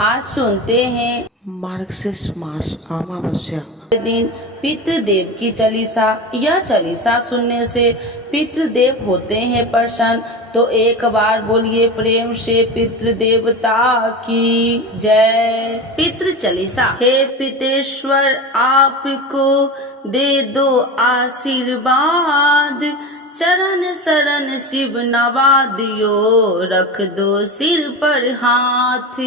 आज सुनते हैं मार्गशीर्ष मास अमावस्या दिन पितृदेव की चालीसा। यह चालीसा सुनने से पितृदेव होते हैं प्रसन्न। तो एक बार बोलिए प्रेम से पितृदेवता की जय। पितृ चालीसा। हे पितेश्वर आपको दे दो आशीर्वाद, चरण शरण शिव नवा दियो, रख दो सिर पर हाथ।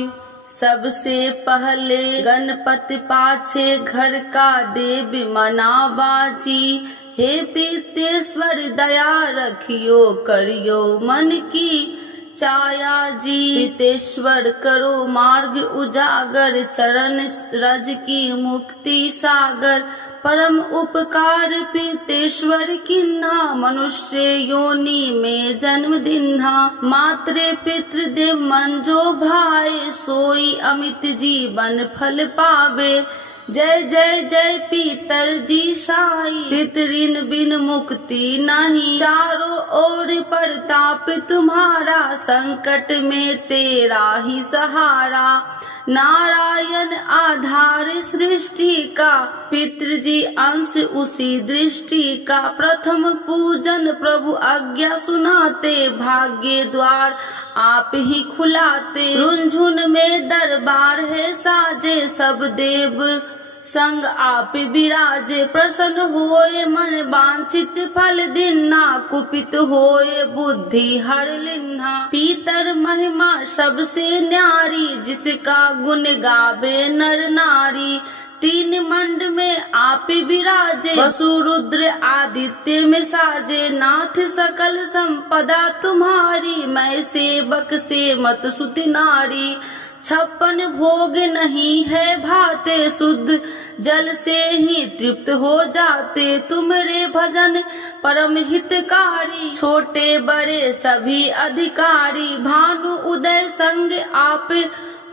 सबसे पहले गणपति पाछे घर का देव मनावाजी, हे पितेश्वर दया रखियो करियो मन की चाया जी। पितेश्वर करो मार्ग उजागर, चरण रज की मुक्ति सागर। परम उपकार पितेश्वर किन्हा, मनुष्य योनि में जन्म दिन्हा। मात्रे पितृदेव मन जो भाए, सोई अमित जीवन फल पावे। जय जय जय पितर जी साई, पितृन बिन मुक्ति नहीं। चारों ओर प्रताप तुम्हारा, संकट में तेरा ही सहारा। नारायण आधार सृष्टि का, पितृजी अंश उसी दृष्टि का। प्रथम पूजन प्रभु आज्ञा सुनाते, भाग्य द्वार आप ही खुलाते। रुंझुन में दरबार है साजे, सब देव संग आप विराजे। प्रसन्न होए मन वांछित फल दिन्हा, कुपित होए बुद्धि हर लिन्हा। पीतर महिमा सबसे न्यारी, जिसका गुण गावे नर नारी। तीन मंड में आप विराजे, वसु रुद्र आदित्य में साजे। नाथ सकल संपदा तुम्हारी, मैं सेवक से मत सुत नारी। 56 भोग नहीं है भाते, शुद्ध जल से ही तृप्त हो जाते। तुमरे भजन परम हितकारी, छोटे बड़े सभी अधिकारी। भानु उदय संग आप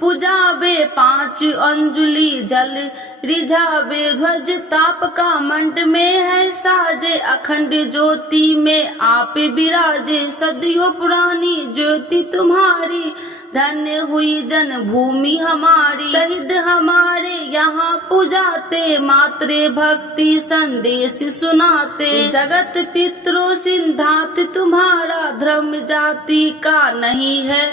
पुजावे, 5 अंजुलि जल रिझावे। ध्वज ताप का मंड में है साजे, अखंड ज्योति में आप विराजे। सदियों पुरानी ज्योति तुम्हारी, धन्य हुई जन्मभूमि हमारी। शहीद हमारे यहाँ पुजाते, मातृ भक्ति संदेश सुनाते। जगत पितरो सिद्धांत तुम्हारा, धर्म जाति का नहीं है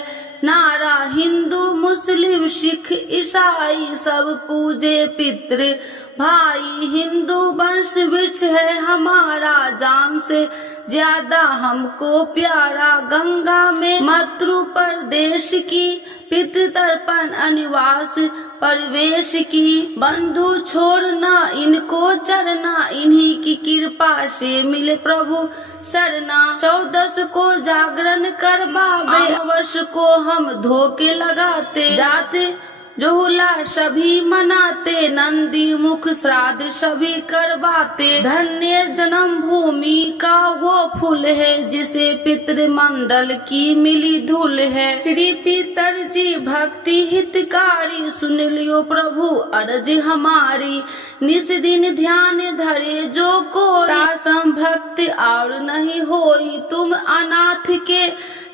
नारा। हिंदू मुस्लिम सिख ईसाई, सब पूजे पितृ भाई। हिंदू वंश वृक्ष है हमारा, जान से ज्यादा हमको प्यारा। गंगा में मातृ प्रदेश की, पितृतर्पण अनिवास प्रवेश की। बंधु छोड़ना इनको चरना, इन्हीं की कृपा से मिले प्रभु शरणा। 14 को जागरण करवावे, वर्ष को हम धोखे लगाते जाते। जोहुला सभी मनाते, नंदी मुख श्राद्ध सभी करवाते। धन्य जन्म भूमि का वो फूल है, जिसे पितृमंडल की मिली धूल है। श्री पितर जी भक्ति हितकारी, सुन लियो प्रभु अर्ज हमारी। निस दिन ध्यान धरे जो कोई, सम भक्त और नहीं होई। तुम अनाथ के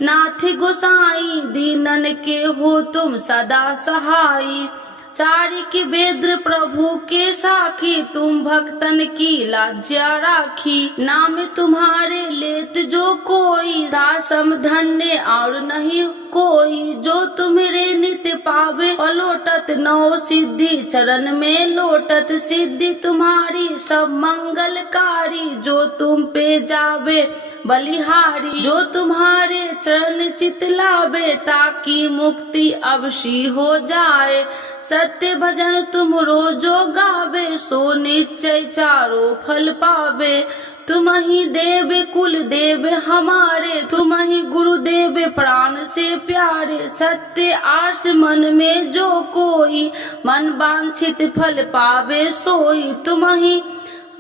नाथ गोसाई, दीनन के हो तुम सदा सहाई। चारिक वेद्र प्रभु के साखी, तुम भक्तन की लाज्या राखी। नाम तुम्हारे लेत जो कोई, दासम धन्य और नहीं कोई। जो तुम्हारे नित्य पावे पलोटत, नौ सिद्धि चरण में लोटत। सिद्धि तुम्हारी सब मंगलकारी, जो तुम पे जावे बलिहारी। जो तुम्हारे चरण चित लावे, ताकि मुक्ति अवश्य हो जाए। सत्य भजन तुम रोजो गावे, सो निश्चय चारों फल पावे। तुम ही देव कुल देव हमारे, तुम ही गुरुदेव प्राण से प्यारे। सत्य आस मन में जो कोई, मन वांछित फल पावे सोई। तुम ही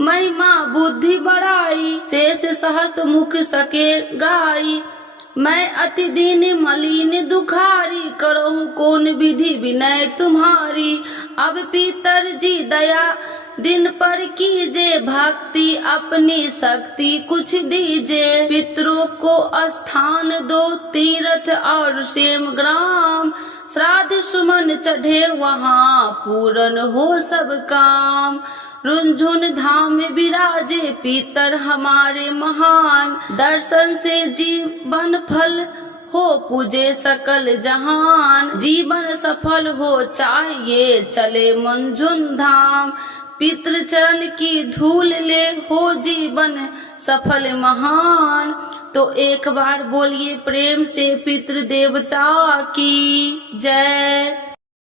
महिमा बुद्धि बढ़ाई, शेष सहस्त मुख सके गाई। मैं अति दीन मलिन दुखारी, करहूँ कौन विधि विनय तुम्हारी। अब पितर जी दया दिन पर कीजे भक्ति अपनी शक्ति कुछ दीजे। पितरों को स्थान दो तीर्थ और सेम ग्राम, श्राद्ध सुमन चढ़े वहाँ पूरन हो सब काम। रुंझुन धाम में विराजे पितर हमारे महान, दर्शन से जीवन फल हो पूजे सकल जहान। जीवन सफल हो चाहिए चले मंझुन धाम, पितृ चरण की धूल ले हो जीवन सफल महान। तो एक बार बोलिए प्रेम से पितृ देवता की जय।